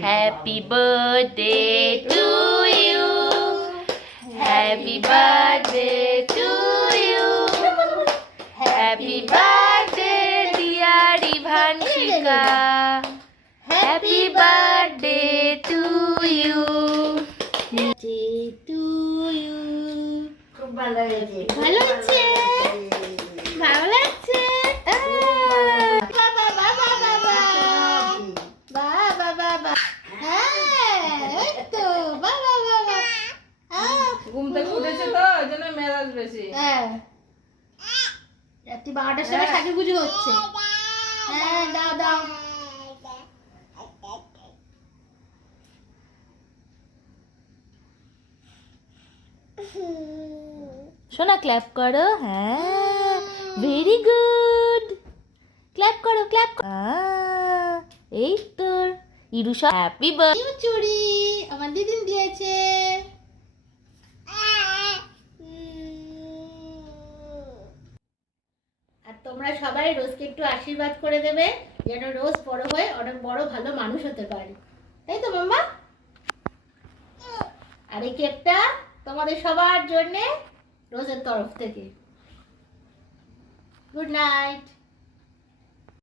Happy birthday to you. Happy birthday to you. Happy birthday dear Ivanshika. Happy birthday to you. Birthday to you. খুব ভালো হয়েছে। ভালো হচ্ছে? ভালো লাগছে? বাবা বাবা বাবা বাবা বাবা। হ্যাঁ এই তো বাবা বাবা। ঘুম থেকে উঠেছে তো ওই জন্য মেজাজ বেশি। হ্যাঁ রাত্রি 12টার সময় সাজুগুজু হচ্ছে। হ্যাঁ দাও দাও। সোনা ক্ল্যাপ করো। হ্যাঁ ভেরি গুড। ক্ল্যাপ করো ক্ল্যাপ। এই তো ইরুষা হ্যাপি বার্থডে চুড়ি আমার দিদিন দিয়েছে। আর তোমরা সবাই রোজকে একটু আশীর্বাদ করে দেবে যেন রোজ বড় হয়ে অনেক বড় ভালো মানুষ হতে পারে, তাই তো মাম্মা? আর এই কেকটা তোমাদের সবার জন্য রোজের তরফ থেকে। Good night.